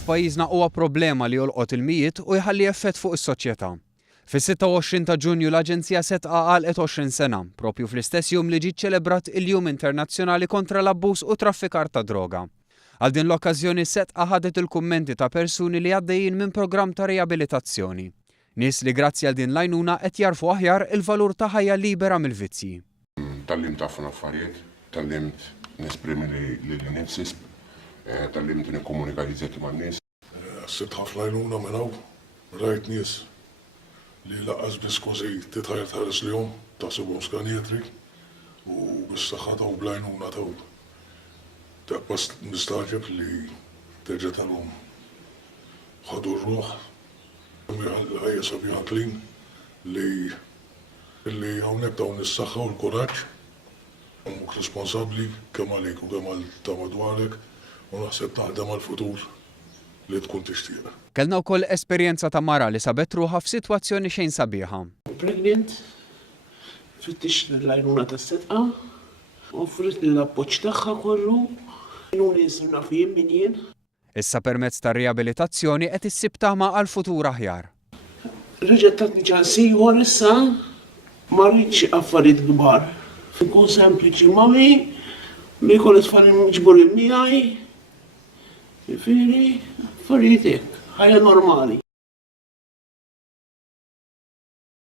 f'pajjiżna huwa problema li jolqot il-mijiet u jħalli effett fuq is-soċjetà. Fis-26 ta' Ġunju l-Aġenzija setqa għalqet 20 sena, propju fl-istess jum li ġiet ċelebrat il-Jum Internazzjonali kontra l-abbuż u traffikar ta' droga. Għal din l-okkażjoni setqa ħadet il-kummenti ta' persuni li għaddejjin minn programm ta' rijabilitazzjoni. Nies li grazzi għal din l-għajnuna qed jarfu aħjar il-valur ta' ħajja libera mill-vizzji. Tallimt ħafna affarijiet, tallimt nesprimi li nifsi, tallimt nikkomunika iżjed man-nies. Sibt ħafna għajnuna minn hawn, rajt nies li laqqas biss kważi titħajr tħares lihom taħsibhom skanietri u bis-saħħa taw bl-għajnuna taw. Taqbas nistaġeb li terġa' tagħhom ħadu r-ruħ. Ħajja sabiħa kien li hawnhekk dawn is-saħħa u l-kuraġġ huma responsabbli kemm għalik u kemm għal tama dwarek u naħseb taħdem għall-futur li tkun tixtieq. Kellna wkoll esperjenza ta' mara li sabet ruħha f'sitwazzjoni xejn sabiħa. Pregnant, fittix l-għajnuna tas-setqa, offrit l-appoġġ tagħha kollu, kienu nisirna fihim min jien. Issa permezz ta' rijabilitazzjoni qed issib tama għal futur aħjar. Reġgħet tatni ċans ieħor issa ma rridx affarijiet kbar. Nkun sempliċi mami, li jkollu tfal miġbur miegħi, jiġifieri affarijiet hekk, ħajja normali.